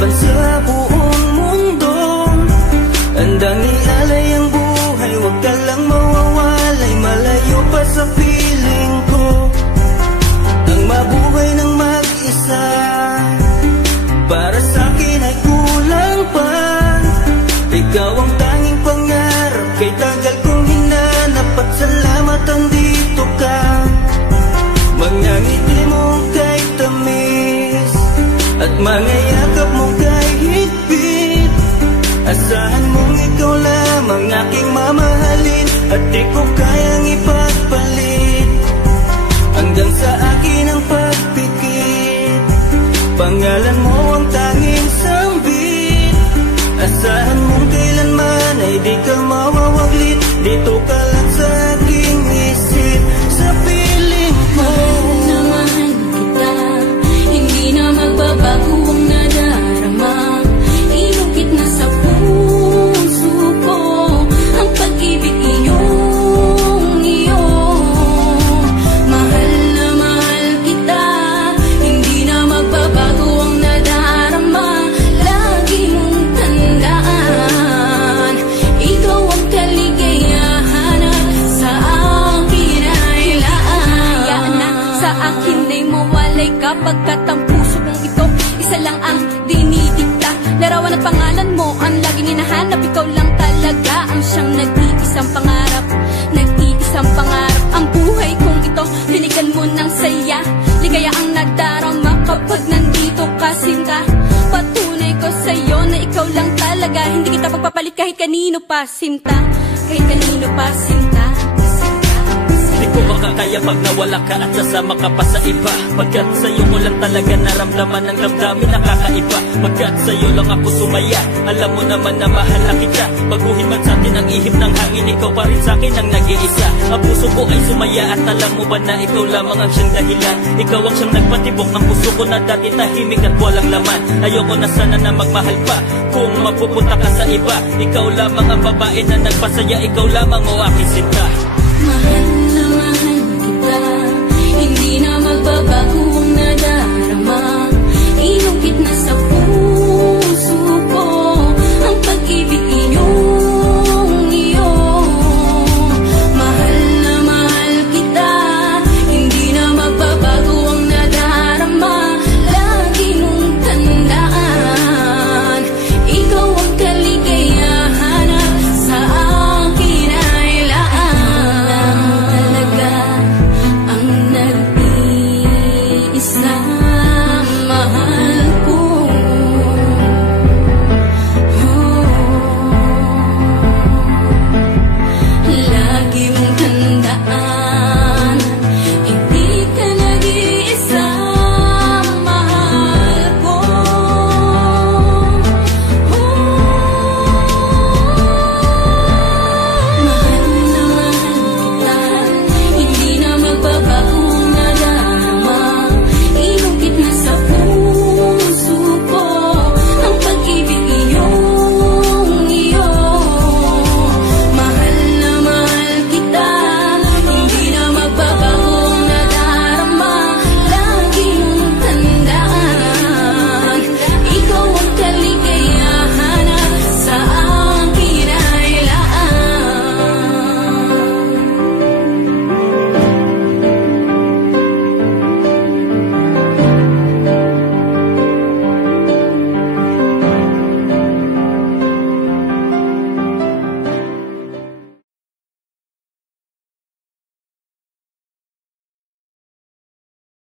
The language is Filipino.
laban sa buong mundo. Handang ialay ang buhay, huwag ka lang mawawalay, malayo pa sa piling ko. Ang mabuhay ng mag-isa, para sa'kin ay kulang pa. Ikaw ang tanging pangarap, kay tagal kong hinanap, at salamat andito ka. Mga ngiti mo kay tamis, at mga yakap mo kay higpit. Asahan mong ikaw lamang aking mamahalin, at di ko kayang ipagpalit. Hanggang sa akin ang pagpikit, pangalan mo ang tanging sambit. Asahan mong kailanman ay di ka mawawaglit, dito ka lang sa aking isip, sa piling mo. Mahal kita, hindi na magbabago ang nadarama. Inukit na sa puso ko ang pag-ibig iyong iyo. Mahal na mahal kita, hindi na magbabago ang nadarama. Lagi mong tandaan, ikaw ang kaligayahan at sa akin ay laan. Hayaan na sa akin ay mawalay kapagkat ang puso kong ito isa lang ang dinidikta. Larawan at pangalan mo ang laging hinahanap, ikaw lang talaga ang siyang nag-iisang pangarap. Nag-iisang pangarap ang buhay kong ito, binigyan mo ng saya. Ligaya ang nadarama kapag nandito ka, sinta. Patunay ko sa'yo na ikaw lang talaga, hindi kita pagpapalit kahit kanino pa, sinta. Kahit kanino pa, sinta. Di ko makakaya pag nawala ka at sasama ka pa sa iba. Pagkat sa'yo mo lang talaga naramdaman ang damdamin nakakaiba. Pagkat sa'yo lang ako sumaya, alam mo naman na mahal na kita. Baguhin man sa'tin ang ihip ng hangin, ikaw pa rin sa'kin ang nag-iisa. Ang puso ko ay sumaya at alam mo ba na ikaw lamang ang siyang dahilan. Ikaw ang siyang nagpatibok ng puso ko na dati tahimik at walang laman. Ayoko na sana na magmahal pa kung mapupunta ka sa iba. Ikaw lamang ang babae na nagpasaya, ikaw lamang o aking sinta. Mahal na mahal kita, hindi na magbabago ang nadarama.